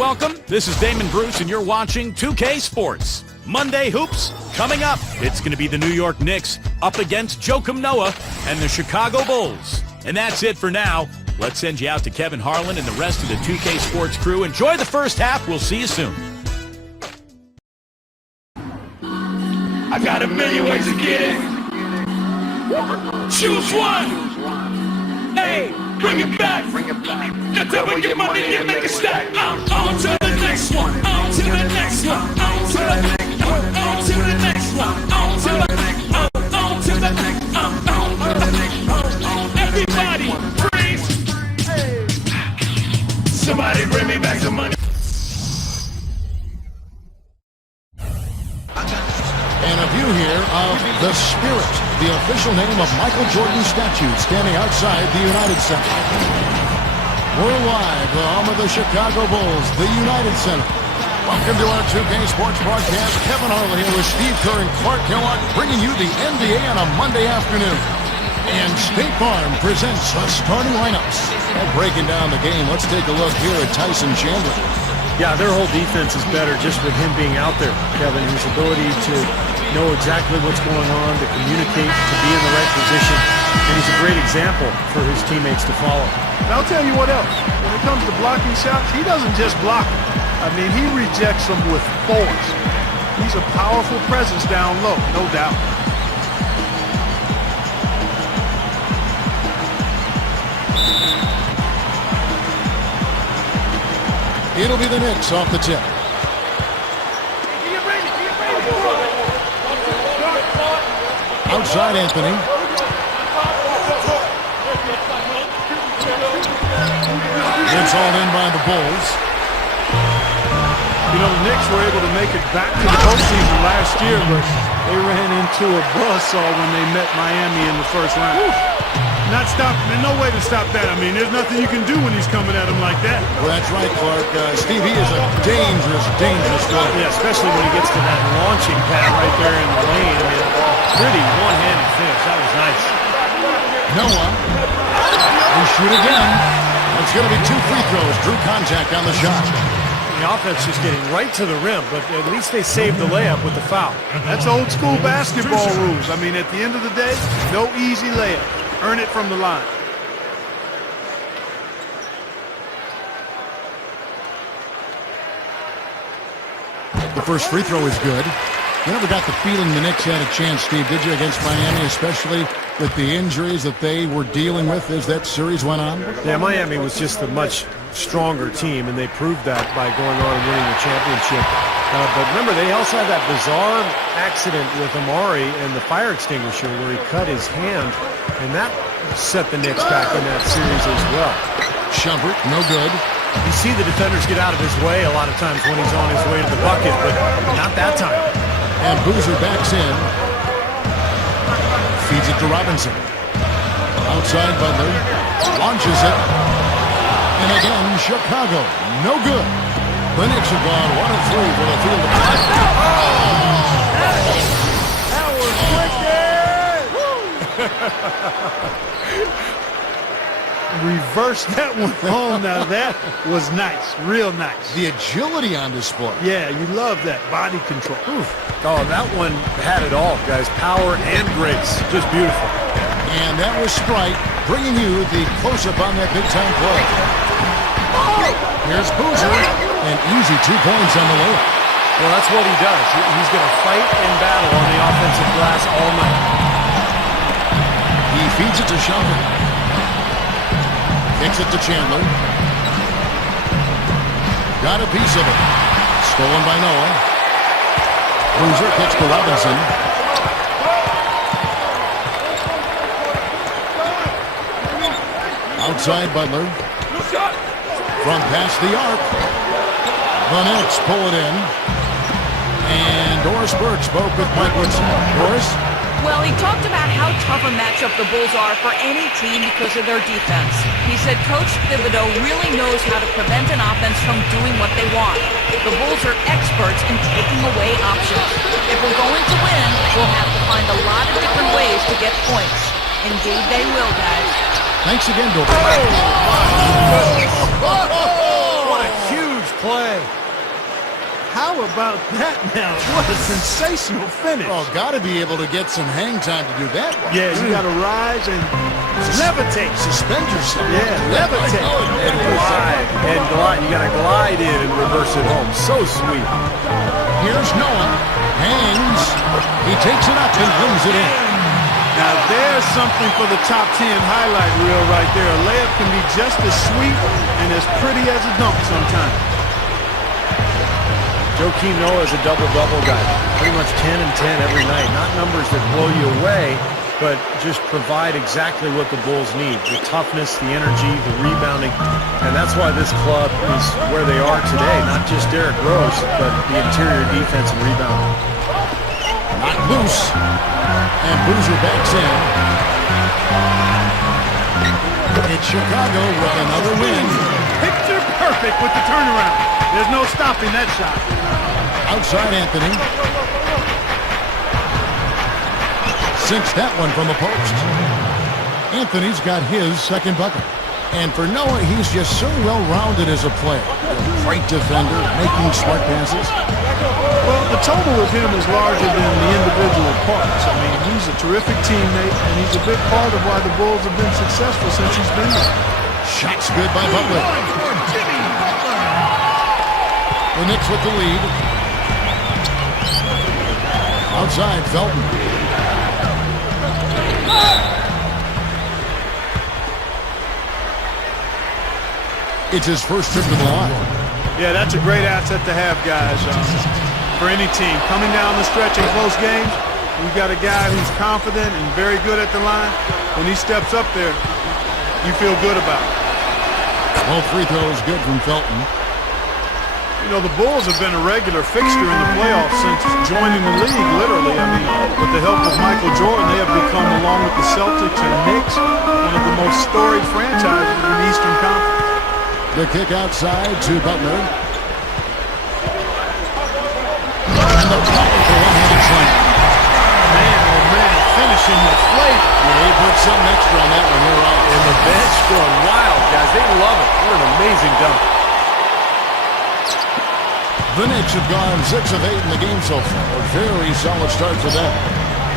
welcome. This is Damon Bruce, and you're watching 2K Sports. Monday Hoops coming up. It's going to be the New York Knicks up against Joakim Noah and the Chicago Bulls. And that's it for now. Let's send you out to Kevin Harlan and the rest of the 2K Sports crew. Enjoy the first half. We'll see you soon. I got a million ways to get it. Choose one. Hey, bring it back. Until we get money and make it stack. On to the next one. On to the next one. On to the next one. On to the next one. On to the next one. On to the next one. Everybody, freeze. Somebody bring me back some money. And a view here of the Spirit, the official name of Michael Jordan's statue standing outside the United Center. We're live, the home of the Chicago Bulls, the United Center. Welcome to our 2K Sports broadcast. Kevin Harlan here with Steve Kerr and Clark Kellogg, bringing you the NBA on a Monday afternoon. And State Farm presents the starting lineups. And breaking down the game, let's take a look here at Tyson Chandler. Yeah, their whole defense is better just with him being out there, Kevin. His ability to know exactly what's going on, to communicate, to be in the right position. And he's a great example for his teammates to follow. And I'll tell you what else. When it comes to blocking shots, he doesn't just block them. I mean, he rejects them with force. He's a powerful presence down low, no doubt. It'll be the Knicks off the tip. Outside Anthony. It's all in by the Bulls. You know, the Knicks were able to make it back to the postseason last year, but they ran into a buzzsaw when they met Miami in the first round. Not stop. There's no way to stop that. I mean, there's nothing you can do when he's coming at him like that. Well, that's right, Clark. Steve, he is a dangerous, dangerous player. Yeah, especially when he gets to that launching pad right there in the lane. I mean, pretty one-handed finish. That was nice. Noah. They shoot again. It's going to be 2 free throws. Drew contact on the shot. The offense just getting right to the rim, but at least they saved the layup with the foul. That's old school basketball rules. I mean, at the end of the day, no easy layup. Earn it from the line. The first free throw is good. You never got the feeling the Knicks had a chance, Steve, did you, against Miami, especially with the injuries that they were dealing with as that series went on? Yeah, Miami was just a much stronger team, and they proved that by going on and winning the championship. But remember, they also had that bizarre accident with Amari and the fire extinguisher where he cut his hand, and that set the Knicks back in that series as well. Shumpert, no good. You see the defenders get out of his way a lot of times when he's on his way to the bucket, but not that time. And Boozer backs in. Feeds it to Robinson. Outside Butler. Launches it. And again, Chicago. No good. The Knicks have gone 1 of 3 for the field. That was wicked! Reverse that one home. Now that was nice. Real nice. The agility on display. Yeah, you love that. Body control. Oof. Oh, that one had it all, guys. Power and grace. Just beautiful. And that was Sprite bringing you the close-up on that big-time play. Here's Boozer. An easy 2 points on the layup. Well, that's what he does. He's going to fight and battle on the offensive glass all night. He feeds it to Shumpert. Kicks it to Chandler. Got a piece of it. Stolen by Noah. Boozer kicks to Robinson. Outside Butler. From past the arc. The Knicks pull it in. And Doris Burke spoke with Mike Woodson. Doris? Well, he talked about how tough a matchup the Bulls are for any team because of their defense. He said Coach Thibodeau really knows how to prevent an offense from doing what they want. The Bulls are experts in taking away options. If we're going to win, we'll have to find a lot of different ways to get points. Indeed they will, guys. Thanks again, Doris. What a huge Clay. How about that now? What a sensational finish. Oh, got to be able to get some hang time to do that one. Yeah, you got to rise and levitate. Suspend yourself. Yeah, levitate. And glide. You got to glide in and reverse it home. So sweet. Here's Noah. Hangs. He takes it up and brings it in. Now there's something for the top 10 highlight reel right there. A layup can be just as sweet and as pretty as a dunk sometimes. Joakim Noah is a double-double guy. Pretty much 10 and 10 every night. Not numbers that blow you away, but just provide exactly what the Bulls need. The toughness, the energy, the rebounding. And that's why this club is where they are today. Not just Derrick Rose, but the interior defense and rebounding. Not loose. And Boozer backs in. It's Chicago with another win. Picture perfect with the turnaround. There's no stopping that shot. Outside Anthony. Sinks that one from the post. Anthony's got his second bucket. And for Noah, he's just so well-rounded as a player. Great defender, making smart passes. Well, the total of him is larger than the individual parts. I mean, he's a terrific teammate, and he's a big part of why the Bulls have been successful since he's been there. Shots good by Butler. The Knicks with the lead. Outside, Felton. It's his first trip to the line. Yeah, that's a great asset to have, guys, for any team. Coming down the stretch in close games, we've got a guy who's confident and very good at the line. When he steps up there, you feel good about it. All free throws good from Felton. You know, the Bulls have been a regular fixture in the playoffs since joining the league, literally. I mean, with the help of Michael Jordan, they have become, along with the Celtics and Knicks, one of the most storied franchises in the Eastern Conference. The kick outside to Butler. And the power for one-handed slam. Man, oh man, finishing with flavor. Yeah, he put something extra on that one. You're right. And the bench going wild, guys. They love it. What an amazing dunk. The Knicks have gone 6 of 8 in the game so far. A very solid start for them.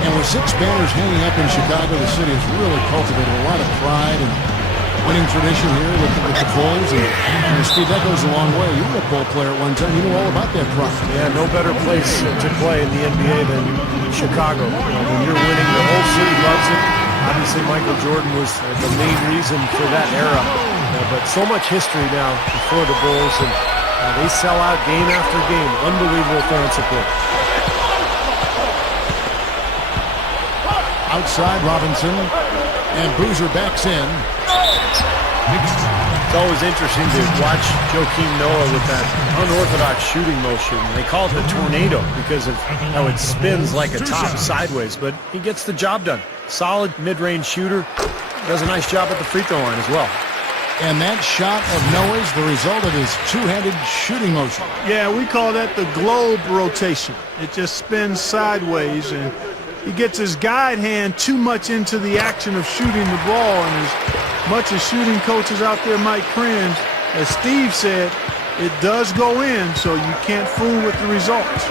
And with 6 banners hanging up in Chicago, the city has really cultivated a lot of pride and winning tradition here with the Bulls. And Steve, that goes a long way. You were a Bull player at one time. You know all about that pride. Yeah, no better place to play in the NBA than Chicago. When you're winning, the whole city loves it. Obviously, Michael Jordan was the main reason for that era. But so much history now before the Bulls, and they sell out game after game. Unbelievable fan support. Outside Robinson, and Boozer backs in. It's always interesting to watch Joakim Noah with that unorthodox shooting motion. They call it the tornado because of how it spins like a top sideways, but he gets the job done. Solid mid-range shooter. Does a nice job at the free throw line as well. And that shot of Noah's the result of his two-handed shooting motion. Yeah, we call that the globe rotation. It just spins sideways, and he gets his guide hand too much into the action of shooting the ball. And as much as shooting coaches out there might cringe, as Steve said, it does go in, so you can't fool with the results.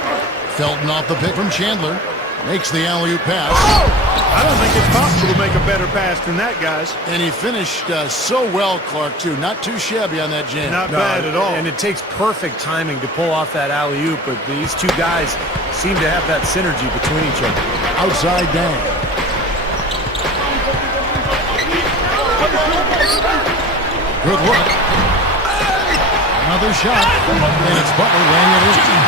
Felton off the pick from Chandler. Makes the alley-oop pass. I don't think it's possible to make a better pass than that, guys. And he finished so well, Clark, too. Not too shabby on that jam. Not bad at all. And it takes perfect timing to pull off that alley-oop, but these two guys seem to have that synergy between each other. Outside Dang. Good look. Another shot. And it's Butler laying it in.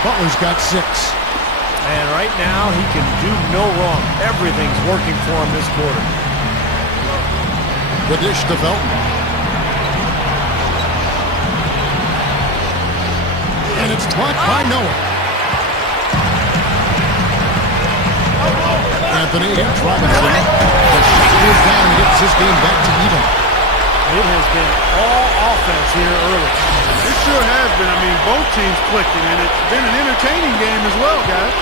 Butler's got 6. And right now, he can do no wrong. Everything's working for him this quarter. The dish to Felton. And it's blocked by Noah. Anthony against Robinson. The shot goes down and gets this game back to even. It has been all offense here early. It sure has been. I mean, both teams clicking, and it's been an entertaining game as well, guys.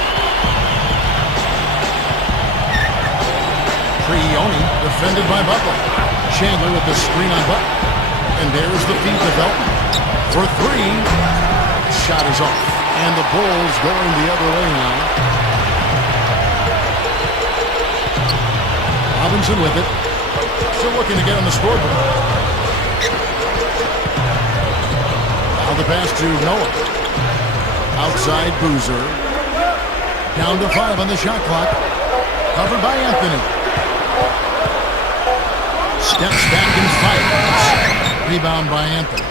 Trioni defended by Butler. Chandler with the screen on Butler. And there's the feed to Felton. for three. Shot is off. And the Bulls going the other way now. Robinson with it. Still looking to get on the scoreboard. Now the pass to Noah. Outside Boozer. Down to 5 on the shot clock. Covered by Anthony. Steps back and fires. Rebound by Anthony.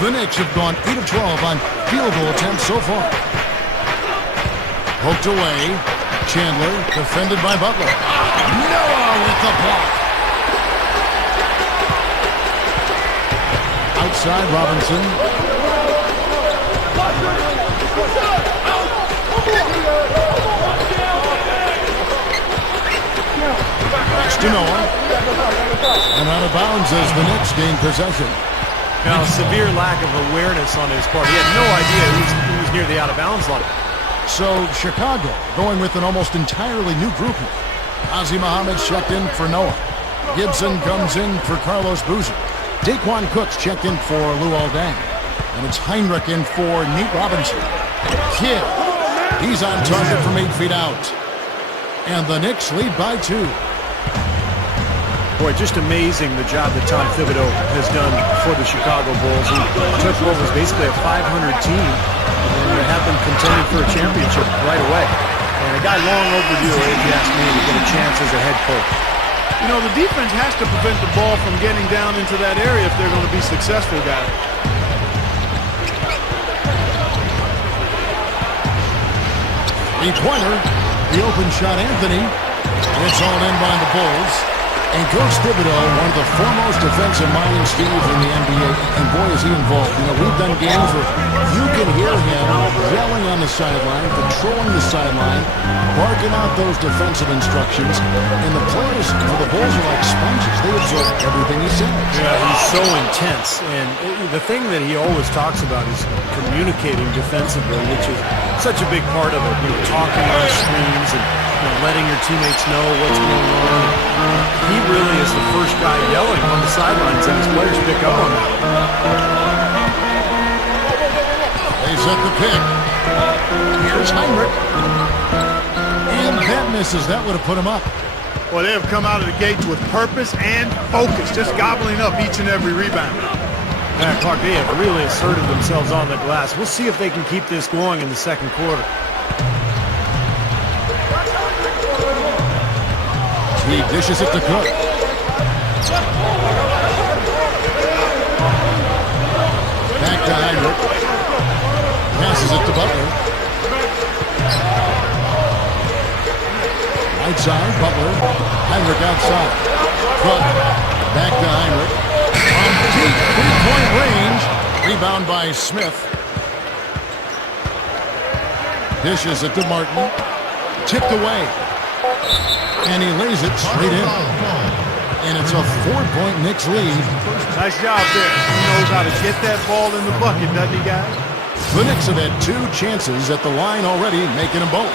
The Knicks have gone 8 of 12 on field goal attempts so far. Poked away. Chandler defended by Butler. Noah with the block. Outside Robinson. Pass to Noah. And out of bounds as the Knicks gain possession. Now, a severe lack of awareness on his part. He had no idea he was near the out-of-bounds line. So, Chicago going with an almost entirely new grouping. Ozzie Muhammad's checked in for Noah. Gibson comes in for Carlos Boozer. Daquan Cook's checked in for Luol Deng. And it's Heinrich in for Nate Robinson. Kidd, he's on target from 8 feet out. And the Knicks lead by 2. Boy, just amazing the job that Tom Thibodeau has done for the Chicago Bulls. He took what was basically a 500 team and had them contending for a championship right away. And a guy long overdue, if you ask me, to get a chance as a head coach. You know, the defense has to prevent the ball from getting down into that area if they're going to be successful, guys. Three-pointer. The open shot, Anthony. It's all in by the Bulls. And Coach Thibodeau, one of the foremost defensive minds, Steve, in the NBA. And boy, is he involved. You know, we've done games where you can hear him yelling on the sideline, patrolling the sideline, barking out those defensive instructions. And the players for the Bulls are like sponges. They absorb everything he says. Yeah, he's so intense. And the thing that he always talks about is communicating defensively, which is such a big part of it. You know, talking on screens and letting your teammates know what's going on. He really is the first guy yelling on the sidelines, and his players pick up on that. They set the pick. Here's Heinrich. And that misses. That would have put him up. Well, they have come out of the gates with purpose and focus, just gobbling up each and every rebound. Yeah, Clark, they have really asserted themselves on the glass. We'll see if they can keep this going in the second quarter. He dishes it to Cook. Back to Heinrich. Passes it to Butler. Right side, Butler. Heinrich outside. Cook. Back to Heinrich. From deep three-point range. Rebound by Smith. Dishes it to Martin. Tipped away. And he lays it straight in. And it's a 4-point Knicks lead. Nice job there. He knows how to get that ball in the bucket, doesn't he, guys? The Knicks have had 2 chances at the line already, making them both.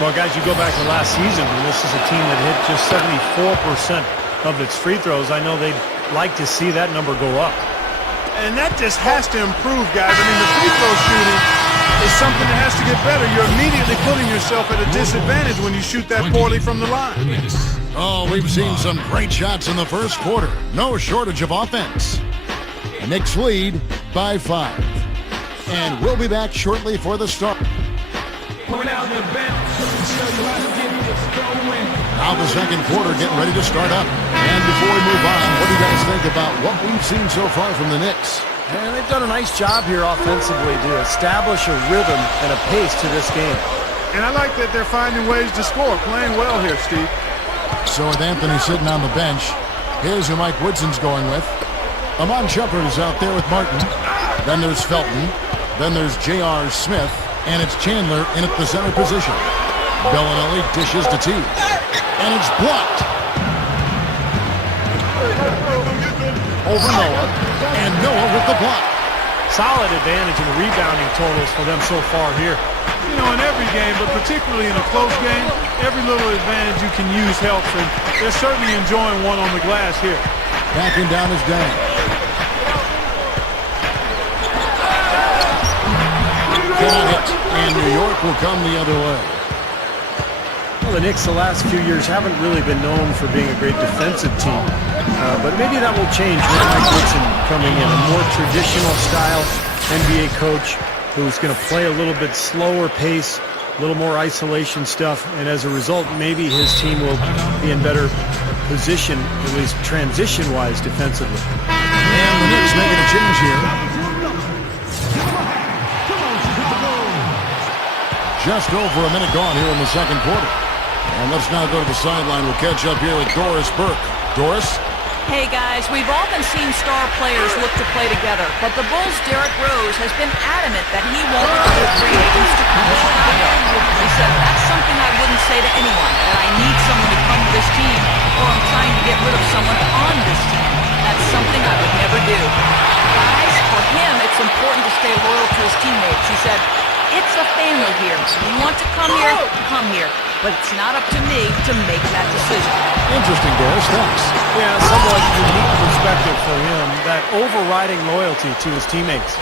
Well, guys, you go back to last season, and this is a team that hit just 74% of its free throws. I know they'd like to see that number go up. And that just has to improve, guys. I mean, the free throw shooting is something that has to get better. You're immediately putting yourself at a disadvantage when you shoot that poorly from the line. Oh, we've seen some great shots in the first quarter. No shortage of offense. Knicks lead by 5. And we'll be back shortly for the start. Now the second quarter getting ready to start up. And before we move on, what do you guys think about what we've seen so far from the Knicks? And they've done a nice job here offensively to establish a rhythm and a pace to this game. And I like that they're finding ways to score. Playing well here, Steve. So with Anthony sitting on the bench, here's who Mike Woodson's going with. Amon Shumpert is out there with Martin. Then there's Felton. Then there's J.R. Smith. And it's Chandler in at the center position. Bellinelli dishes to T. And it's blocked. Over Noah. And Noah with the block. Solid advantage in the rebounding totals for them so far here. You know, in every game, but particularly in a close game, every little advantage you can use helps, and they're certainly enjoying one on the glass here. Backing down is Deng. cannot hit. And New York will come the other way. Well, the Knicks the last few years haven't really been known for being a great defensive team. But maybe that will change with Mike Woodson coming in. A more traditional style NBA coach who's going to play a little bit slower pace, a little more isolation stuff. And as a result, maybe his team will be in better position, at least transition-wise, defensively. And the Knicks making a change here. Just over a minute gone here in the second quarter. And let's now go to the sideline. We'll catch up here with Doris Burke. Doris? Hey guys, we've often seen star players look to play together, but the Bulls' Derrick Rose has been adamant that he won't allow free agents to come to Chicago. He said, that's something I wouldn't say to anyone, that I need someone to come to this team, or I'm trying to get rid of someone on this team. That's something I would never do. Guys, for him, it's important to stay loyal to his teammates. He said, it's a family here. If you want to come here, come here. But it's not up to me to make that decision. Interesting, Doris. Thanks. Yeah, somewhat unique perspective for him, that overriding loyalty to his teammates.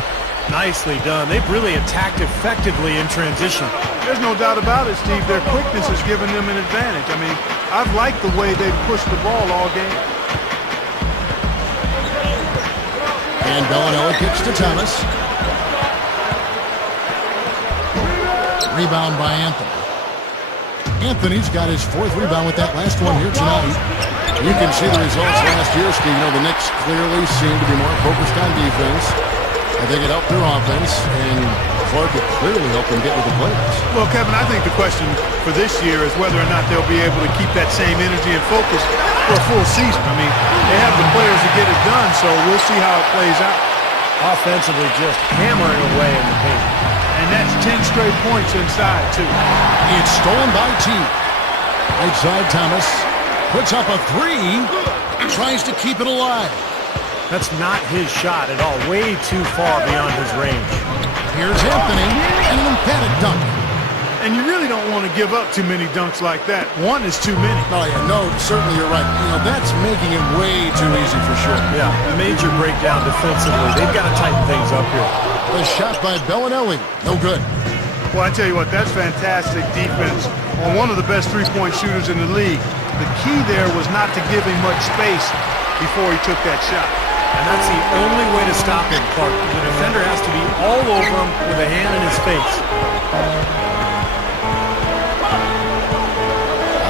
Nicely done. They've really attacked effectively in transition. There's no doubt about it, Steve. Their quickness has given them an advantage. I mean, I've liked the way they've pushed the ball all game. And Bellinelli kicks to Thomas. Rebound by Anthony. Anthony's got his fourth rebound with that last one here tonight. You can see the results last year, Steve. You know, the Knicks clearly seem to be more focused on defense. I think it helped their offense, and Clark could clearly help them get with the players. Well, Kevin, I think the question for this year is whether or not they'll be able to keep that same energy and focus for a full season. I mean, they have the players to get it done, so we'll see how it plays out. Offensively, just hammering away in the paint. And that's 10 straight points inside, too. It's stolen by T. Right side, Thomas puts up a three. Tries to keep it alive. That's not his shot at all. Way too far beyond his range. Here's Anthony, and an emphatic dunk. And you really don't want to give up too many dunks like that. One is too many. Oh, yeah, no, certainly you're right. You know, that's making it way too easy for sure. Yeah, a major breakdown defensively. They've got to tighten things up here. The shot by Bellinelli, no good. Well, I tell you what, that's fantastic defense on one of the best three-point shooters in the league. The key there was not to give him much space before he took that shot. And that's the only way to stop him, Clark. The defender has to be all over him with a hand in his face.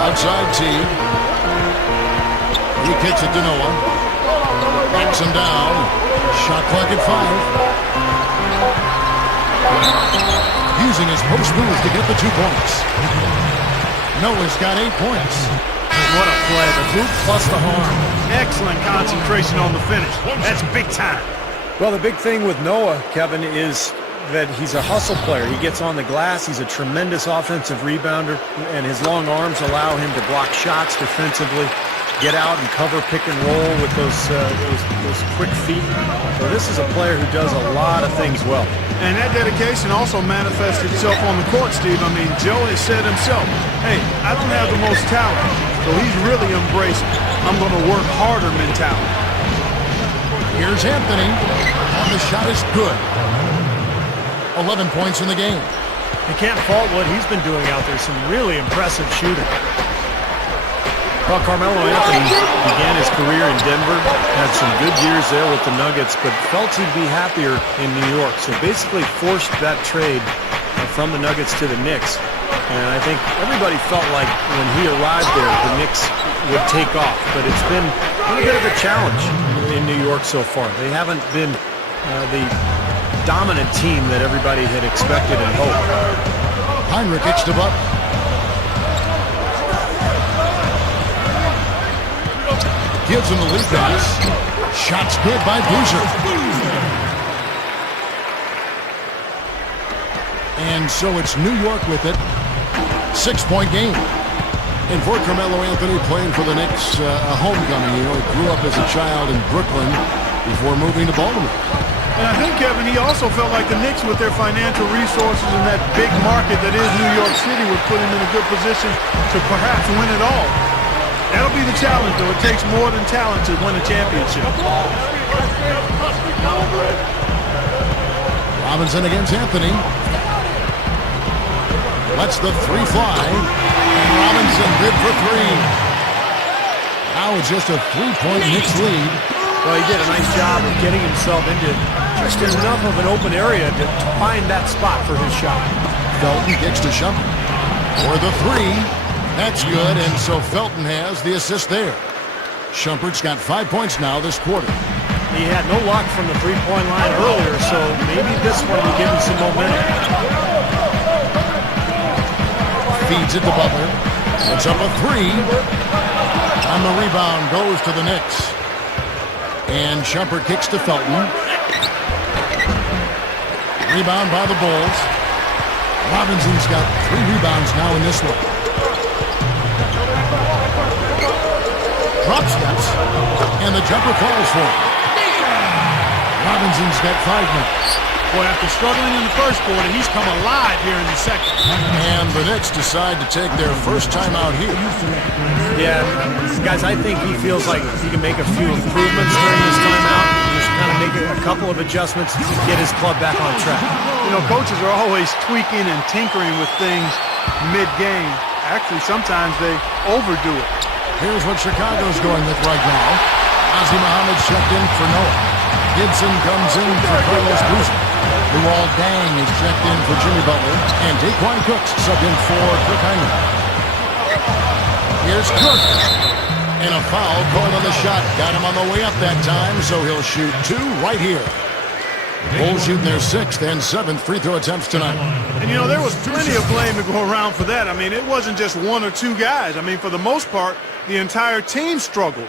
Outside T. He kicks it to Noah. Backs him down. Shot clock at 5. Using his post moves to get the 2 points. Noah's got 8 points. What a play. The boot plus the harm. Excellent concentration on the finish. That's big time. Well, the big thing with Noah, Kevin, is that he's a hustle player. He gets on the glass. He's a tremendous offensive rebounder, and his long arms allow him to block shots defensively, get out and cover pick and roll with those quick feet. So this is a player who does a lot of things well. And that dedication also manifests itself on the court, Steve. I mean, Joe has said himself, hey, I don't have the most talent, so he's really embraced I'm going to work harder mentality. Here's Anthony, and the shot is good. 11 points in the game. You can't fault what he's been doing out there. Some really impressive shooting. Well, Carmelo Anthony began his career in Denver, had some good years there with the Nuggets, but felt he'd be happier in New York. So basically forced that trade from the Nuggets to the Knicks. And I think everybody felt like when he arrived there, the Knicks would take off. But it's been a little bit of a challenge in New York so far. They haven't been the dominant team that everybody had expected and hoped. Heinrich kicks to Buck. Gives him the lead pass. Shot's good by Boozer. And so it's New York with it. 6-point game. And for Carmelo Anthony playing for the Knicks, a homecoming. You know, he grew up as a child in Brooklyn before moving to Baltimore. And I think, Kevin, he also felt like the Knicks, with their financial resources and that big market that is New York City, would put him in a good position to perhaps win it all. That'll be the challenge, though. It takes more than talent to win a championship. Robinson against Anthony. Lets the three fly. And Robinson good for three. Now it's just a 3-point Knicks lead. Well, he did a nice job of getting himself into just enough of an open area to find that spot for his shot. Felton kicks to Shumpert for the three. That's good, and so Felton has the assist there. Shumpert's got 5 points now this quarter. He had no luck from the three-point line earlier, so maybe this one will give him some momentum. Feeds it to Butler. It's up a three. And the rebound goes to the Knicks. And Shumpert kicks to Felton. Rebound by the Bulls. Robinson's got 3 rebounds now in this one. Drop steps. And the jumper falls for him. Robinson's got 5 minutes. Boy, after struggling in the first quarter, he's come alive here in the second. And the Knicks decide to take their first time out here. Yeah, guys, I think he feels like he can make a few improvements during this timeout. Just kind of make a couple of adjustments to get his club back on track. You know, coaches are always tweaking and tinkering with things mid-game. Actually, sometimes they overdo it. Here's what Chicago's going with right now. Ozzie Muhammad's checked in for Noah. Gibson comes in for Carlos Boozer. Luol Deng is checked in for Jimmy Butler. And Daquan Cook's subbed in for Kirk Hyman. Here's Cook. And a foul called on the shot. Got him on the way up that time, so he'll shoot 2 right here. Bulls shooting their 6th and 7th free throw attempts tonight. And, you know, there was plenty of blame to go around for that. I mean, it wasn't just 1 or 2 guys. I mean, for the most part, the entire team struggled.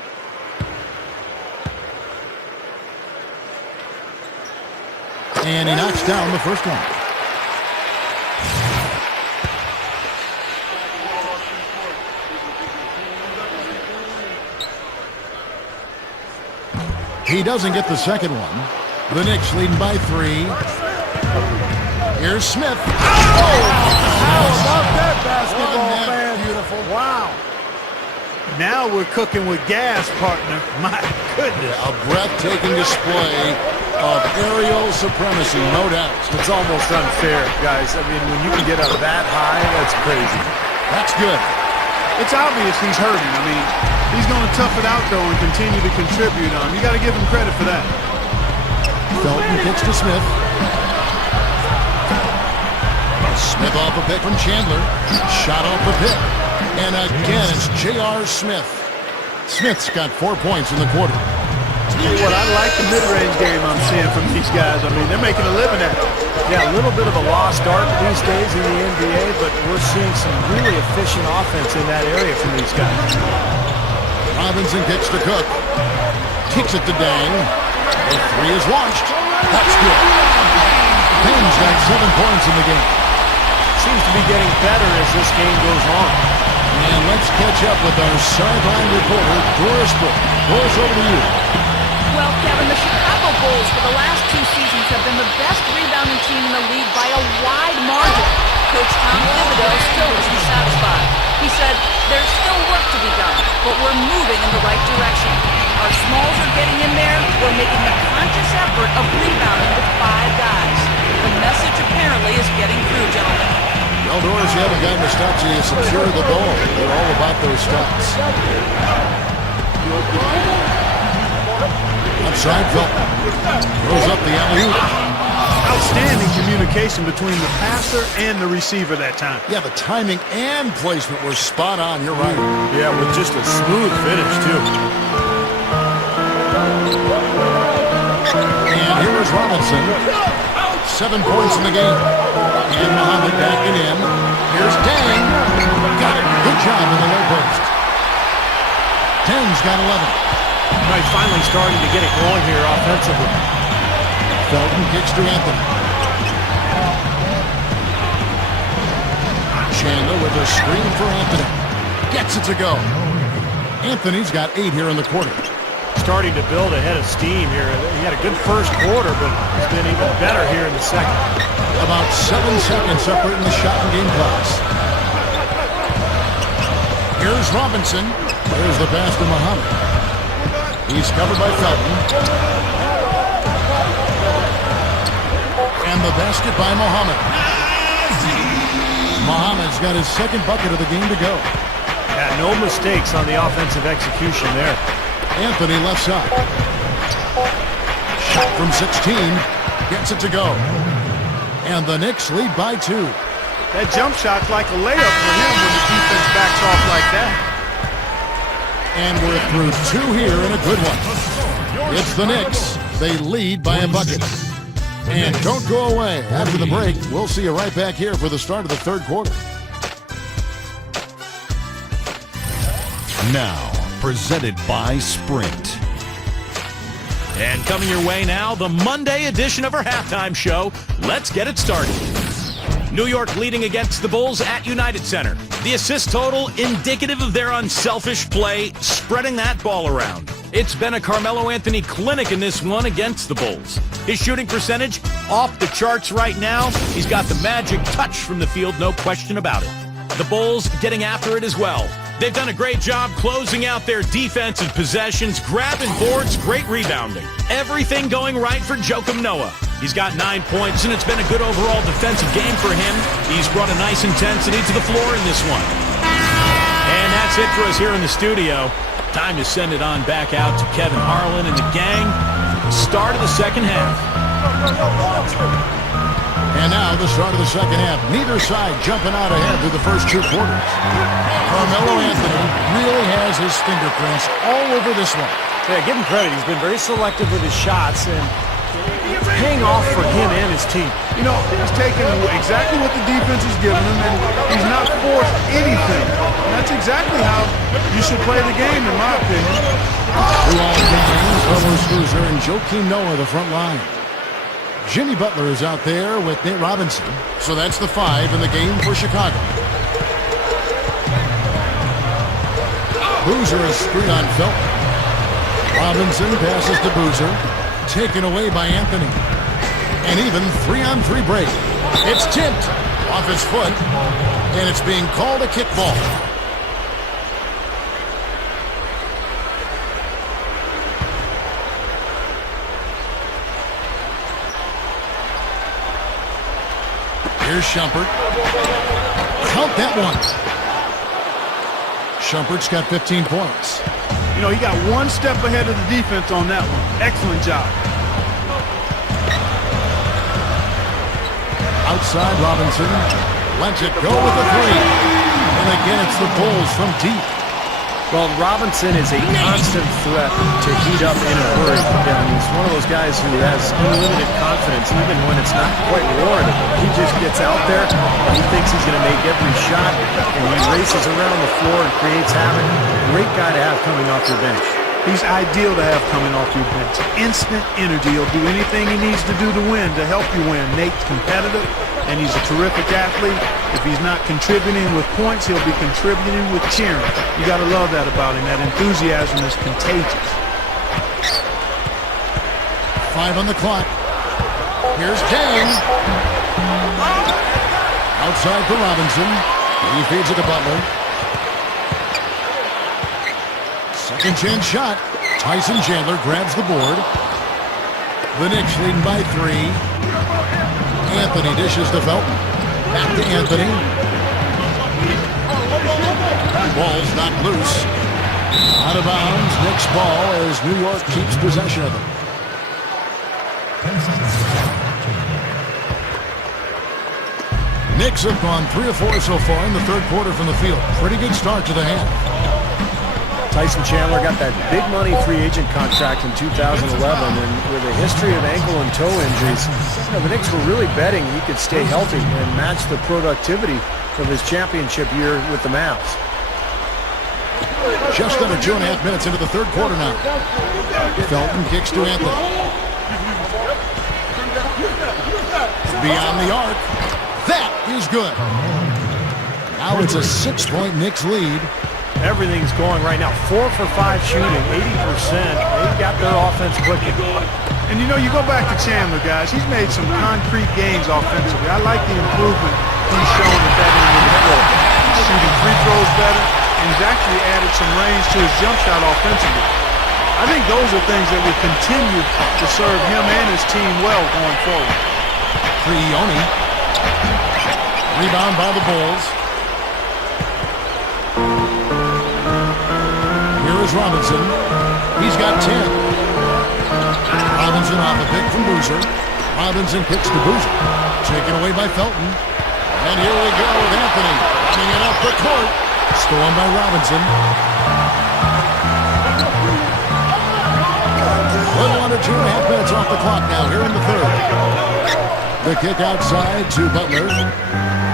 And he knocks down the first one. He doesn't get the second one. The Knicks leading by 3. Here's Smith. How about that basketball, man? Beautiful. Wow. Now we're cooking with gas, partner. My goodness. A breathtaking display of aerial supremacy, no doubt. It's almost unfair, guys. I mean, when you can get up that high, that's crazy. That's good. It's obvious he's hurting. I mean, he's going to tough it out, though, and continue to contribute on. You got to give him credit for that. Felton kicks to Smith. Smith off a pick from Chandler. Shot off the pick. And again, it's J.R. Smith. Smith's got 4 points in the quarter. Tell you what, I like the mid-range game I'm seeing from these guys. I mean, they're making a living at it. Yeah, a little bit of a lost art these days in the NBA, but we're seeing some really efficient offense in that area from these guys. Robinson kicks to Cook. Kicks it to Deng. The three is launched. That's good. Deng's got 7 points in the game. Seems to be getting better as this game goes on. And let's catch up with our sideline reporter, Doris Brooke. Doris, over to you. Well, Kevin, the Chicago Bulls for the last 2 seasons have been the best rebounding team in the league by a wide margin. Coach Tom Thibodeau still isn't satisfied. He said, there's still work to be done, but we're moving in the right direction. Our smalls are getting in there. We're making a conscious effort of rebounding with 5 guys. The message apparently is getting through, gentlemen. Well, Doris, you haven't gotten to stop till you secure the ball. They're all about those stops. Outside, Felton throws up the alley-oop. Outstanding communication between the passer and the receiver that time. Yeah, the timing and placement were spot on. You're right. Yeah, with just a smooth finish, too. And here is Robinson. 7 points in the game. And Muhammad backing in. Here's Deng. Got it. Good job in the low post. Deng's got 11. Right, finally starting to get it going here offensively. Felton kicks to Anthony. Chandler with a screen for Anthony. Gets it to go. Anthony's got 8 here in the quarter. Starting to build a head of steam here. He had a good first quarter, but he's been even better here in the second. About 7 seconds separating the shot and game clocks. Here's Robinson. There's the pass to Muhammad. He's covered by Felton. And the basket by Muhammad. Muhammad's got his second bucket of the game to go. Yeah, no mistakes on the offensive execution there. Anthony left side. Shot from 16. Gets it to go. And the Knicks lead by 2. That jump shot's like a layup for him when the defense backs off like that. And we're through 2 here in a good one. It's the Knicks. They lead by a bucket. And don't go away. After the break, we'll see you right back here for the start of the third quarter. Now, presented by Sprint. And coming your way now, the Monday edition of our halftime show. Let's get it started. New York leading against the Bulls at United Center. The assist total indicative of their unselfish play, spreading that ball around. It's been a Carmelo Anthony clinic in this one against the Bulls. His shooting percentage off the charts right now. He's got the magic touch from the field, no question about it. The Bulls getting after it as well. They've done a great job closing out their defensive possessions, grabbing boards, great rebounding. Everything going right for Joakim Noah. He's got 9 points, and it's been a good overall defensive game for him. He's brought a nice intensity to the floor in this one. And that's it for us here in the studio. Time to send it on back out to Kevin Harlan and the gang for the start of the second half. And now the start of the second half. Neither side jumping out ahead through the first 2 quarters. Carmelo Anthony really has his fingerprints all over this one. Yeah, give him credit. He's been very selective with his shots, and it's paying off for him and his team. You know, he's taking exactly what the defense is giving him, and he's not forced anything. And that's exactly how you should play the game, in my opinion. Through all games, Carlos Boozer and Joakim Noah the front line. Jimmy Butler is out there with Nate Robinson. So that's the 5 in the game for Chicago. Boozer is screen on Felton. Robinson passes to Boozer. Taken away by Anthony. And even 3-on-3 break. It's tipped off his foot. And it's being called a kickball. Here's Shumpert. Count that one. Shumpert's got 15 points. You know, he got one step ahead of the defense on that one. Excellent job. Outside Robinson. Lets it go with the 3. And again, it's the Bulls from deep. Well, Robinson is a constant threat to heat up in a hurry. Yeah, he's one of those guys who has unlimited confidence, even when it's not quite warranted. He just gets out there, and he thinks he's going to make every shot, and he races around the floor and creates havoc. Great guy to have coming off your bench. He's ideal to have coming off your bench. Instant energy. He'll do anything he needs to do to win, to help you win. Nate's competitive, and he's a terrific athlete. If he's not contributing with points, he'll be contributing with cheering. You got to love that about him. That enthusiasm is contagious. 5 on the clock. Here's Kane. Outside for Robinson. He feeds it to Butler. Second chance shot. Tyson Chandler grabs the board. The Knicks leading by 3. Anthony dishes to Felton. Back to Anthony. Ball's not loose. Out of bounds. Knicks ball as New York keeps possession of them. Knicks have gone 3 of 4 so far in the third quarter from the field. Pretty good start to the half. Tyson Chandler got that big money free agent contract in 2011, and with a history of ankle and toe injuries, the Knicks were really betting he could stay healthy and match the productivity from his championship year with the Mavs. Just under 2.5 minutes into the third quarter now. Felton kicks to Anthony. Beyond the arc. That is good. Now it's a 6-point Knicks lead. Everything's going right now. 4 for 5 shooting, 80%. They've got their offense clicking. And you know, you go back to Chandler, guys. He's made some concrete gains offensively. I like the improvement he's shown at that end of the floor. He's shooting free throws better, and he's actually added some range to his jump shot offensively. I think those are things that will continue to serve him and his team well going forward. Trioni. Rebound by the Bulls. Here is Robinson. He's got 10. Robinson off a pick from Boozer. Robinson kicks to Boozer. Taken away by Felton. And here we go with Anthony. Running it up the court. Stolen by Robinson. Little under 2.5 minutes off the clock now here in the third. The kick outside to Butler.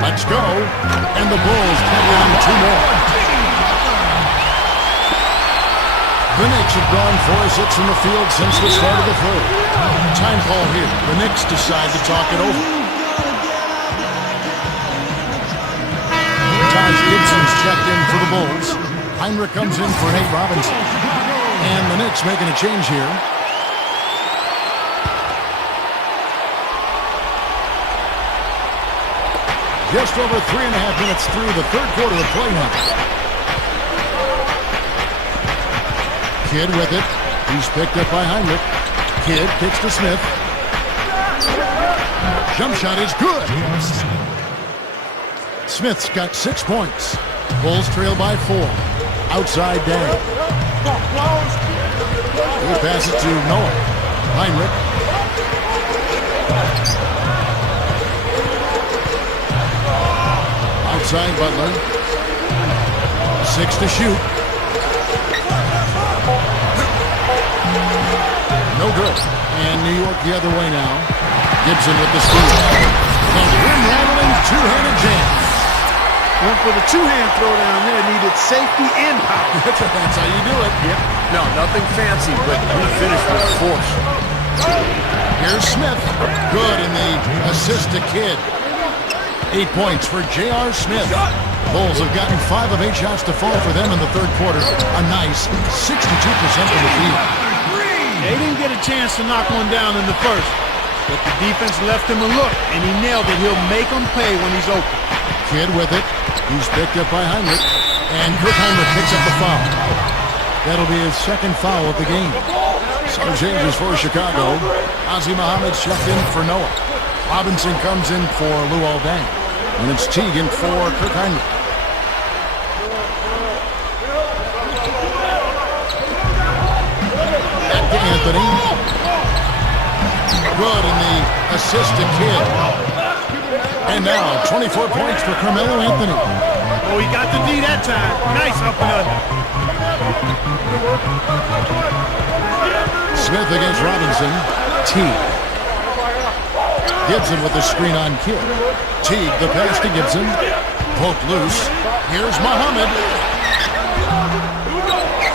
Let's go. And the Bulls carry on 2 more. The Knicks have gone 4 of 6 from the field since the start of the third. Time call here. The Knicks decide to talk it over. Taj Gibson's checked in for the Bulls. Heinrich comes in for Nate Robinson. And the Knicks making a change here. Just over 3.5 minutes through the third quarter of play now. Kidd with it. He's picked up by Heinrich. Kidd kicks to Smith. Jump shot is good. Smith's got 6 points. Bulls trail by 4. Outside Day. He'll pass it to Noah. Heinrich. Outside Butler. 6 to shoot. No good. And New York the other way now. Gibson with the steal. The rim-rattling two-handed jam. Went for the two-hand throwdown there. Needed safety and power. That's how you do it. Yep. No, nothing fancy, but he finished with force. Here's Smith. Good in the assist to Kidd. 8 points for J.R. Smith. Bulls have gotten 5 of 8 shots to fall for them in the third quarter. A nice 62% from the field. They didn't get a chance to knock one down in the first, but the defense left him a look, and he nailed it. He'll make them pay when he's open. Kidd with it. He's picked up by Heinrich. And Kirkheimer picks up the foul. That'll be his second foul of the game. Some changes for Chicago. Ozzie Muhammad's checked in for Noah. Robinson comes in for Luol Deng. And it's Teagan for Kirkheimer. Back to Anthony. Good in the assist to Kidd. And now 24 points for Carmelo Anthony. Oh, he got the D that time. Nice up and under. Smith against Robinson. Teague. Gibson with the screen on Kidd. Teague, the pass to Gibson. Poked loose. Here's Muhammad.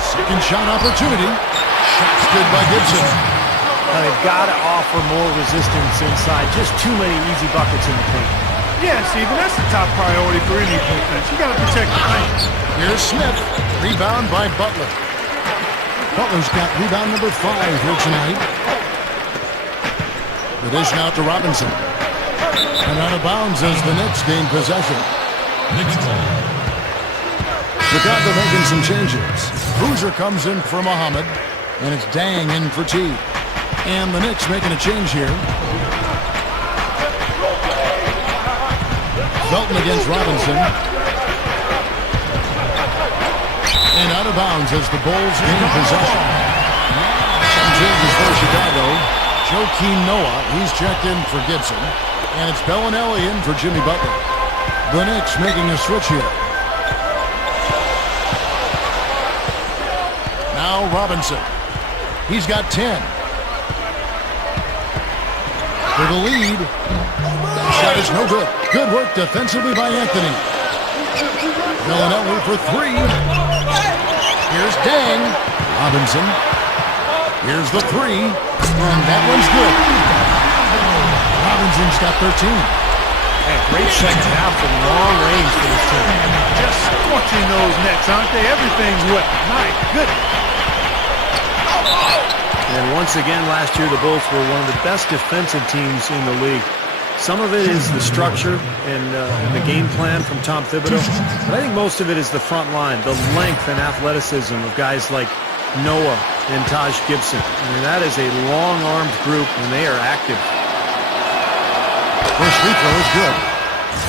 Second shot opportunity. Shot's good by Gibson. Now they've got to offer more resistance inside. Just too many easy buckets in the paint. Yeah, Steven, that's the top priority for any defense. You got to protect the paint. Here's Smith. Rebound by Butler. Butler's got rebound number 5 here tonight. The dish now to Robinson. And out of bounds as the Knicks gain possession. Chicago making some changes. Boozer comes in for Muhammad. And it's Dang in for Teague. And the Knicks making a change here. Felton against Robinson. And out of bounds as the Bulls gain possession. Some changes for Chicago. Joakim Noah, he's checked in for Gibson. And it's Bellinelli in for Jimmy Butler. The Knicks making a switch here. Now Robinson. He's got 10. For the lead. Shot is no good. Good work defensively by Anthony. Bellinelli for 3. Here's Dang. Robinson. Here's the 3. And that one's good. Robinson's got 13. And great second half from long range for this team. Just scorching those Nets, aren't they? Everything's wet. My goodness. And once again, last year, the Bulls were one of the best defensive teams in the league. Some of it is the structure and the game plan from Tom Thibodeau, but I think most of it is the front line, the length and athleticism of guys like Noah and Taj Gibson. I mean, that is a long-armed group, and they are active. First free throw is good.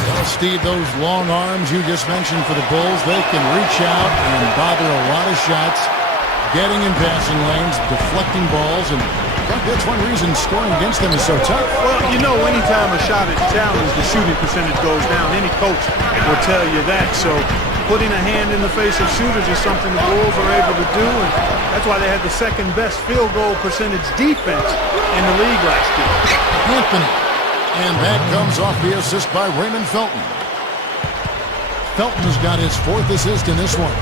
Well, Steve, those long arms you just mentioned for the Bulls, they can reach out and bother a lot of shots, getting in passing lanes, deflecting balls, and that's one reason scoring against them is so tough. Well, you know, anytime a shot is challenged, the shooting percentage goes down. Any coach will tell you that. So putting a hand in the face of shooters is something the Bulls are able to do, and that's why they had the second best field goal percentage defense in the league last year. Anthony. And that comes off the assist by Raymond Felton. Felton has got his 4th assist in this one.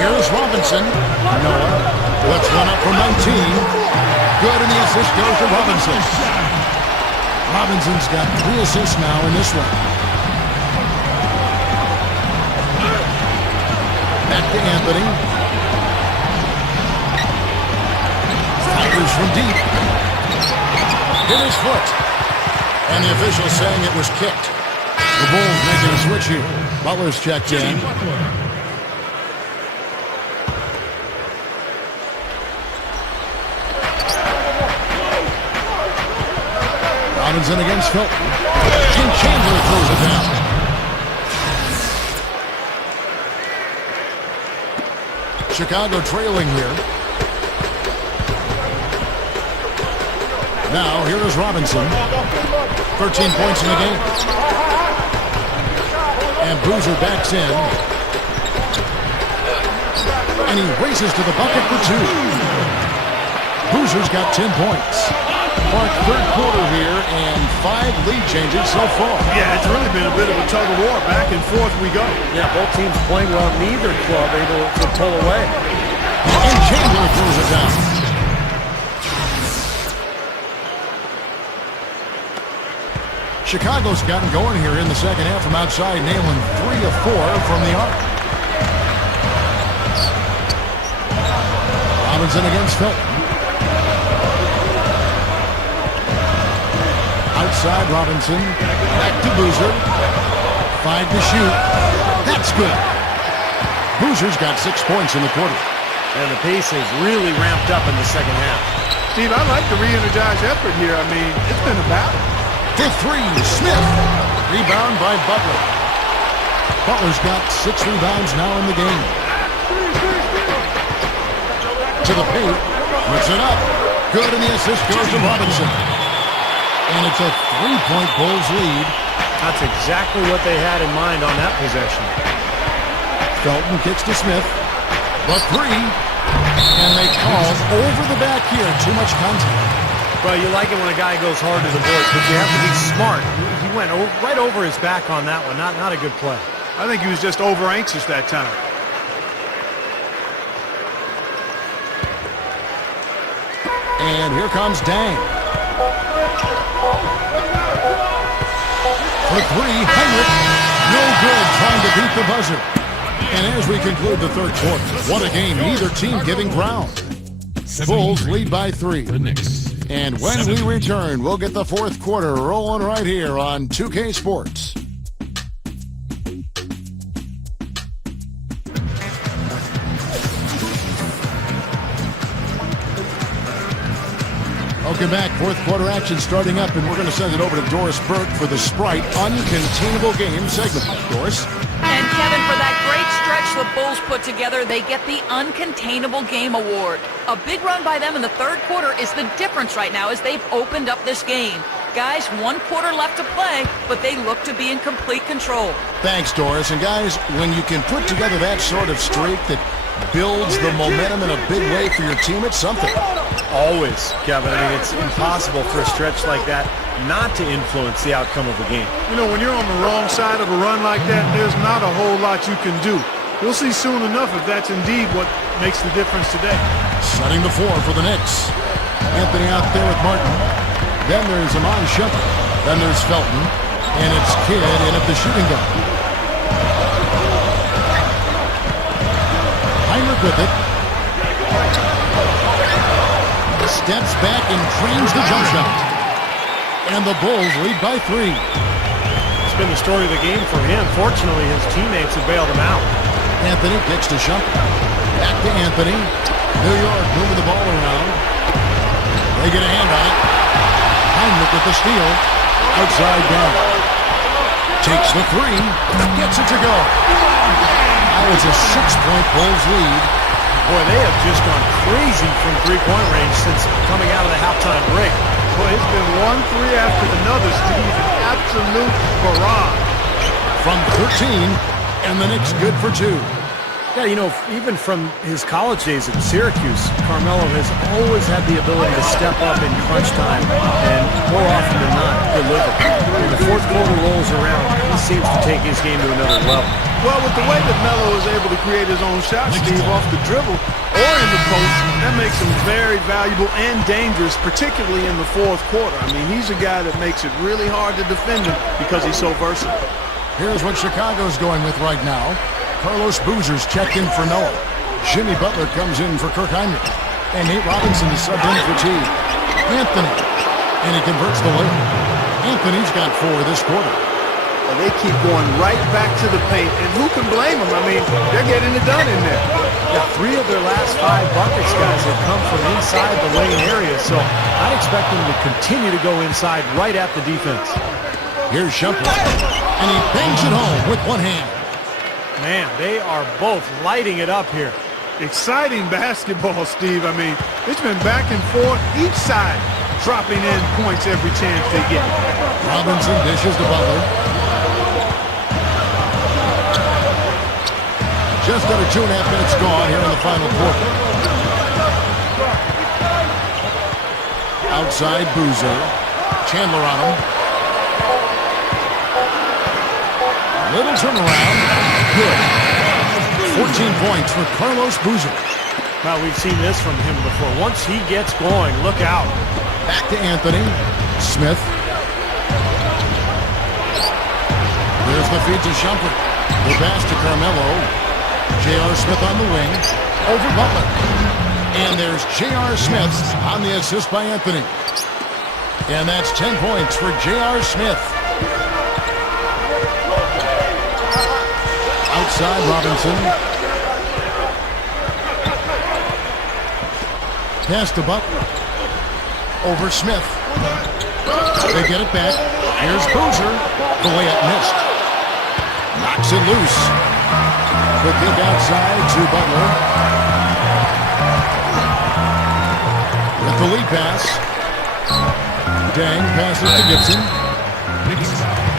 Here's Robinson. Noah. Let's one up from 19. Good, and the assist goes to Robinson. Robinson's got 3 assists now in this one. Back to Anthony. Fires from deep. Hit his foot. And the official saying it was kicked. The Bulls making a switch here. Butler's checked in. Robinson against Felton. And Chandler throws it down. Chicago trailing here. Now, here is Robinson. 13 points in the game. And Boozer backs in. And he races to the bucket for 2. Boozer's got 10 points. Mark, third quarter here, and 5 lead changes so far. Yeah, it's really been a bit of a tug of war. Back and forth we go. Yeah, both teams playing well. Neither club able to pull away. And Chandler throws it down. Chicago's gotten going here in the second half from outside, nailing 3 of 4 from the arc. Robinson against Felton. Outside Robinson. Back to Boozer. 5 to shoot. That's good. Boozer's got 6 points in the quarter. And the pace has really ramped up in the second half. Steve, I like the re-energized effort here. I mean, it's been a battle. For 3, Smith. Rebound by Butler. Butler's got 6 rebounds now in the game. To the paint. Puts it up. Good, and the assist goes to Robinson. And it's a 3-point Bulls lead. That's exactly what they had in mind on that possession. Felton kicks to Smith. The 3. And they call over the back here. Too much contact. Well, you like it when a guy goes hard to the boards, but you have to be smart. He went right over his back on that one. Not a good play. I think he was just over-anxious that time. And here comes Dang. For 3, Heinrich. No good, trying to beat the buzzer. And as we conclude the third quarter, what a game, neither team giving ground. Bulls lead by 3. The Knicks. And when we return, we'll get the fourth quarter rolling right here on 2K Sports. Welcome back. Fourth quarter action starting up, and we're going to send it over to Doris Burke for the Sprite Uncontainable Game segment. Doris? And Kevin, for that great stretch the Bulls put together, they get the Uncontainable Game Award. A big run by them in the third quarter is the difference right now as they've opened up this game. Guys, 1 quarter left to play, but they look to be in complete control. Thanks, Doris. And guys, when you can put together that sort of streak that builds the momentum in a big way for your team, it's something. Always, Kevin. I mean, it's impossible for a stretch like that not to influence the outcome of the game. You know, when you're on the wrong side of a run like that, there's not a whole lot you can do. We'll see soon enough if that's indeed what makes the difference today. Setting the floor for the Knicks. Anthony out there with Martin. Then there's Amon Shumpert. Then there's Felton. And it's Kidd in at the shooting guard. Heinrich with it. Steps back and trains the jump shot. And the Bulls lead by 3. It's been the story of the game for him. Fortunately, his teammates have bailed him out. Anthony kicks to Shumpert. Back to Anthony. New York moving the ball around. They get a hand on it. Heinrich with the steal. Outside down. Takes the three. Gets it to go. Now it's a 6-point Bulls lead. Boy, they have just gone crazy from three-point range since coming out of the halftime break. Boy, it's been one three after another, Steve. An absolute barrage. From 13, and the Knicks good for 2. Yeah, you know, even from his college days at Syracuse, Carmelo has always had the ability to step up in crunch time and more often than not deliver. When the fourth quarter rolls around, he seems to take his game to another level. Well, with the way that Melo is able to create his own shot, Steve, off the dribble or in the post, that makes him very valuable and dangerous, particularly in the fourth quarter. I mean, he's a guy that makes it really hard to defend him because he's so versatile. Here's what Chicago's going with right now. Carlos Boozer's checked in for Noah. Jimmy Butler comes in for Kirk Heinrich. And Nate Robinson is subbed in for T. Anthony. And he converts the layup. Anthony's got 4 this quarter. Well, they keep going right back to the paint, and who can blame them? I mean, they're getting it done in there. Yeah, 3 of their last 5 buckets, guys, have come from inside the lane area, so I'd expect them to continue to go inside right at the defense. Here's Shumpert. And he bangs it home with one hand. Man, they are both lighting it up here. Exciting basketball, Steve. I mean, it's been back and forth, each side dropping in points every chance they get. Robinson dishes to Butler. Just under 2.5 minutes gone here in the final quarter. Outside Boozer. Chandler on him. Little turnaround. Good. 14 points for Carlos Boozer. Well, we've seen this from him before. Once he gets going, look out. Back to Anthony. Smith. There's the feed to Shumpert. The pass to Carmelo. J.R. Smith on the wing. Over Butler. And there's J.R. Smith on the assist by Anthony. And that's 10 points for J.R. Smith. Outside Robinson. Pass to Butler. Over Smith. They get it back. Here's Boozer. The layup missed. Knocks it loose. The kick outside to Butler. With the lead pass. Dang passes to Gibson.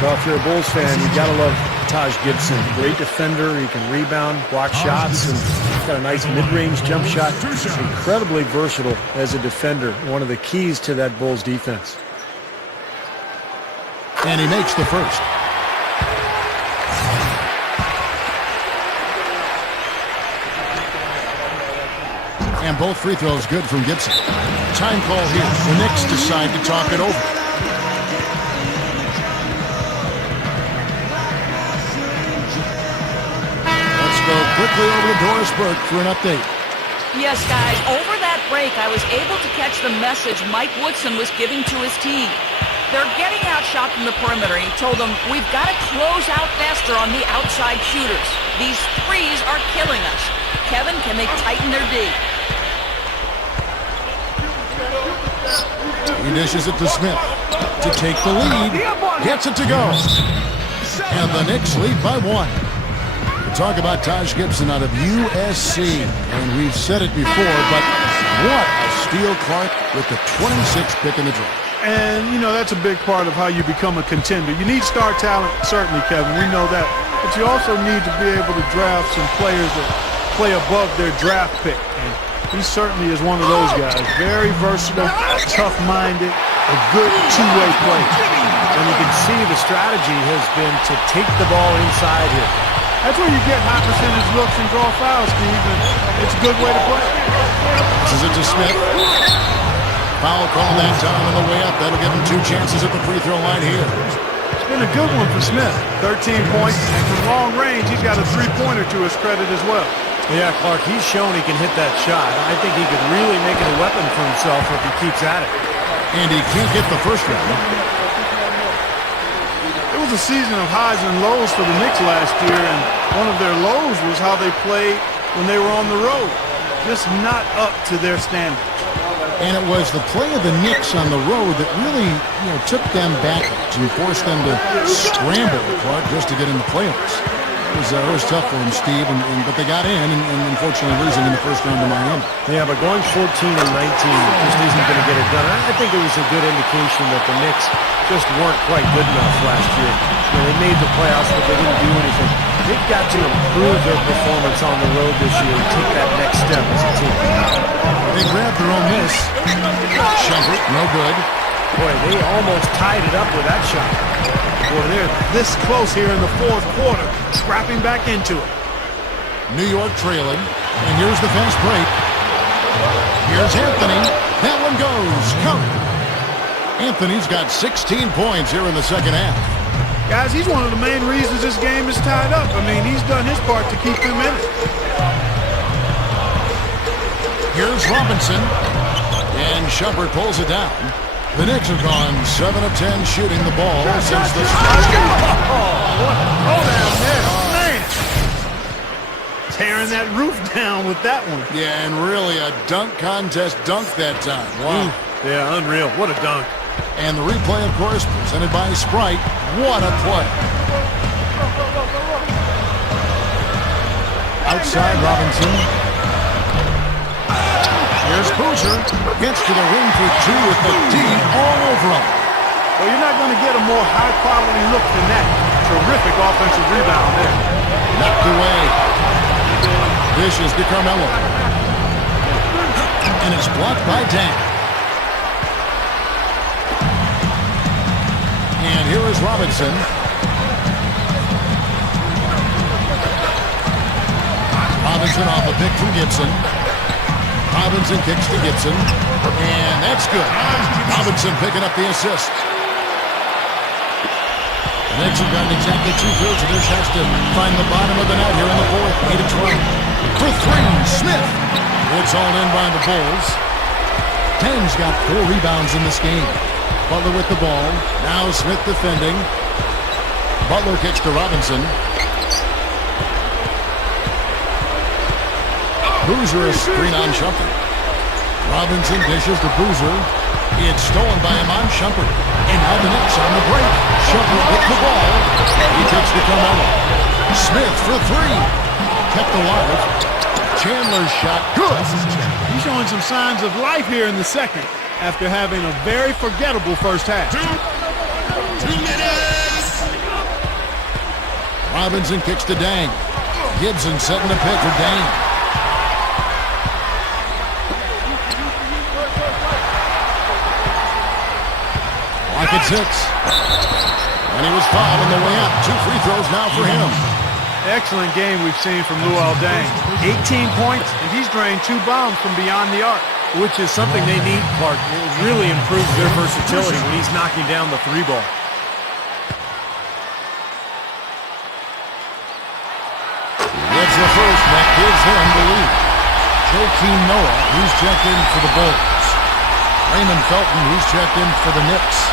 Well, if you're a Bulls fan, you gotta love Taj Gibson. Great defender. He can rebound, block shots, and he's got a nice mid-range jump shot. Incredibly versatile as a defender. One of the keys to that Bulls defense. And he makes the first. And both free throws good from Gibson. Time call here. The Knicks decide to talk it over. Let's go quickly over to Doris Burke for an update. Yes, guys, over that break, I was able to catch the message Mike Woodson was giving to his team. They're getting outshot from the perimeter. He told them, we've got to close out faster on the outside shooters. These threes are killing us. Kevin, can they tighten their D? He dishes it to Smith to take the lead. Gets it to go. And the Knicks lead by 1. We talk about Taj Gibson out of USC. And we've said it before, but what a steal, Clark, with the 26th pick in the draft. And, you know, that's a big part of how you become a contender. You need star talent, certainly, Kevin. We know that. But you also need to be able to draft some players that play above their draft pick. And he certainly is one of those guys. Very versatile, tough-minded, a good two-way player. And you can see the strategy has been to take the ball inside here. That's where you get high percentage looks and draw fouls, Steve, and it's a good way to play. This is it to Smith. Foul call that time on the way up. That'll give him 2 chances at the free throw line here. It's been a good one for Smith. 13 points, and from long range, he's got a three-pointer to his credit as well. Yeah, Clark, he's shown he can hit that shot. I think he could really make it a weapon for himself if he keeps at it. And he can't get the first round. It was a season of highs and lows for the Knicks last year, and one of their lows was how they played when they were on the road. Just not up to their standards. And it was the play of the Knicks on the road that really, took them backwards and forced them to scramble, Clark, just to get in the playoffs. It was tough for them, Steve, but they got in, and unfortunately losing in the first round to Miami. Yeah, but going 14-19 just isn't going to get it done. I think it was a good indication that the Knicks just weren't quite good enough last year. They made the playoffs, but they didn't do anything. They've got to improve their performance on the road this year and take that next step as a team. They grabbed their own miss. Shumpert, no good. Boy, they almost tied it up with that shot. Boy, they're this close here in the fourth quarter, scrapping back into it. New York trailing, and here's the fast break. Here's Anthony. That one goes. Covered. Anthony's got 16 points here in the second half. Guys, he's one of the main reasons this game is tied up. I mean, he's done his part to keep them in it. Here's Robinson, and Shumpert pulls it down. The Knicks have gone 7 of 10 shooting the ball since the start. Oh, down there, man! Tearing that roof down with that one. Yeah, and really a dunk contest dunk that time. Wow. Yeah, unreal. What a dunk. And the replay, of course, presented by Sprite. What a play. Outside Robinson. Here's Boozer. Gets to the ring for two with the D all over him. Well, you're not going to get a more high-quality look than that. Terrific offensive rebound there. Knocked away. Dishes to Carmelo. And it's blocked by Dang. And here is Robinson. Robinson off a pick from Gibson. Robinson kicks to Gibson. And that's good. Robinson picking up the assist. The Knicks have gotten exactly 2/3 of their shots to find the bottom of the net here in the fourth. 8-12. For three, Smith. It's all in by the Bulls. Tang's got 4 rebounds in this game. Butler with the ball. Now Smith defending. Butler kicks to Robinson. Boozer is screen on Shumpert. Robinson dishes to Boozer. It's stolen by Iman Shumpert. And now the Knicks on the break. Shumpert with the ball. He takes to Carmelo. Smith for 3. Kept alive. Chandler's shot. Good. He's showing some signs of life here in the second after having a very forgettable first half. 2 minutes. Robinson kicks to Dang. Gibson setting the pick for Dang. Clock at 6. And he was fouled on the way up. 2 free throws now for him. Excellent game we've seen from Luol Deng. 18 points, and he's drained 2 bombs from beyond the arc. Which is something they need, Clark. It really improves their versatility when he's knocking down the 3 ball. That's the first that gives him the lead. Joakim Noah, he's checked in for the Bulls. Raymond Felton, he's checked in for the Knicks.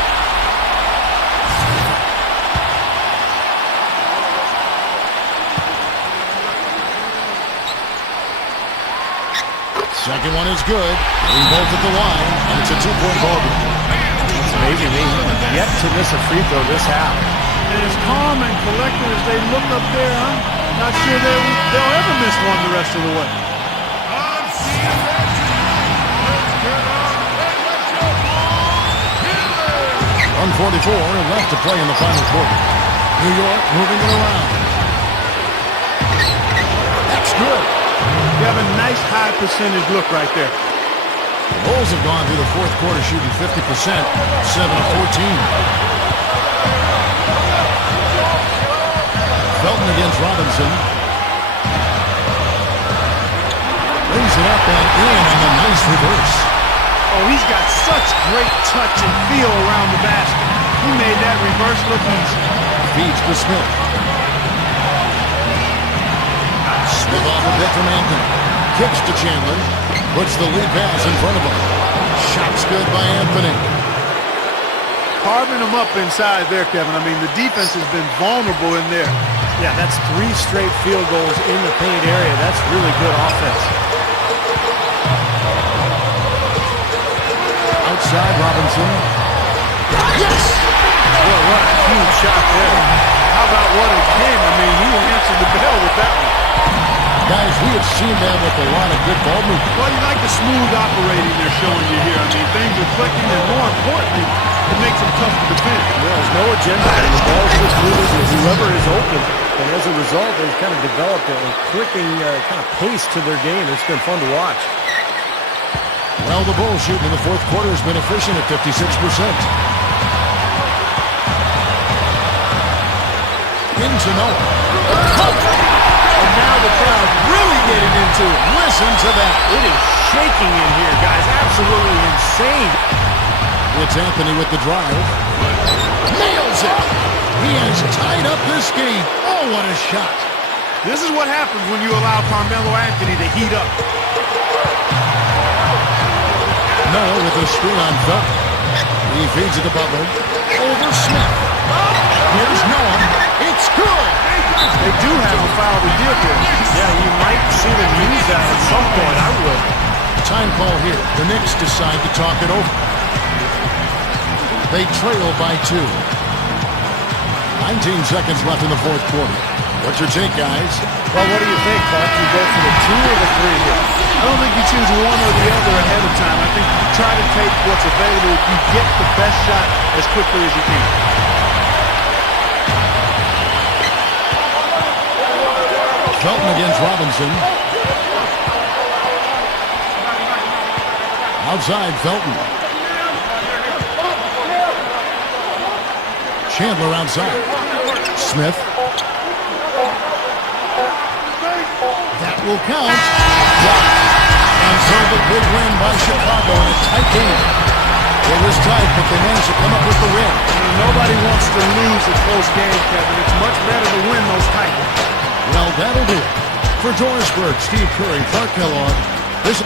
Second one is good. They both at the line, and it's a 2-point ball game. It's amazing. They yet to miss a free throw this half. And as calm and collected as they look up there, I'm not sure they'll ever miss one the rest of the way. 1:44 left to play in the final quarter. New York moving it around. That's good. You have a nice high percentage look right there. The Bulls have gone through the fourth quarter shooting 50%, 7 of 14. Felton against Robinson. Brings it up and in on a nice reverse. Oh, he's got such great touch and feel around the basket. He made that reverse look easy. Feeds to Smith. Smith off a pick from Anthony. Kicks to Chandler. Puts the lead pass in front of him. Shot's good by Anthony. Carving him up inside there, Kevin. I mean, the defense has been vulnerable in there. Yeah, that's 3 straight field goals in the paint area. That's really good offense. outside, Robinson. Yes! Well, what a huge shot there. How about what a game? I mean, he answered the bell with that one. Guys, we have seen them with a lot of good ball movement. Well, you like the smooth operating they're showing you here. I mean, things are clicking, and more importantly, it makes them tough to defend. Yeah, there's no agenda, and the ball's just moving to whoever is open. And as a result, they've kind of developed a clicking kind of pace to their game. It's been fun to watch. Well, the Bulls shooting in the fourth quarter has been efficient at 56%. Into Noah. And now the crowd really getting into it. Listen to that. It is shaking in here, guys. Absolutely insane. It's Anthony with the drive. Nails it. He has tied up this game. Oh, what a shot. This is what happens when you allow Carmelo Anthony to heat up. Noah with a screen on Felton. He feeds it to Butler. Over Smith. Here's Noah. It's good. They do have a foul to give here. Yeah, you might see them use that at some point. I would. Time call here. The Knicks decide to talk it over. They trail by 2. 19 seconds left in the fourth quarter. What's your take, guys? Well, what do you think, Clark? You go for the 2 or the 3 here? I don't think you choose one or the other ahead of time. I think you try to take what's available. You get the best shot as quickly as you can. Felton against Robinson. Outside, Felton. Chandler outside. Smith. That will count. And so the big win by Chicago in a tight game. It was tight, but they managed to come up with the win. Nobody wants to lose a close game, Kevin. It's much better to win those tight ones. Well, that'll do it. For Doris Burke, Steve Curry, Clark Kellogg, this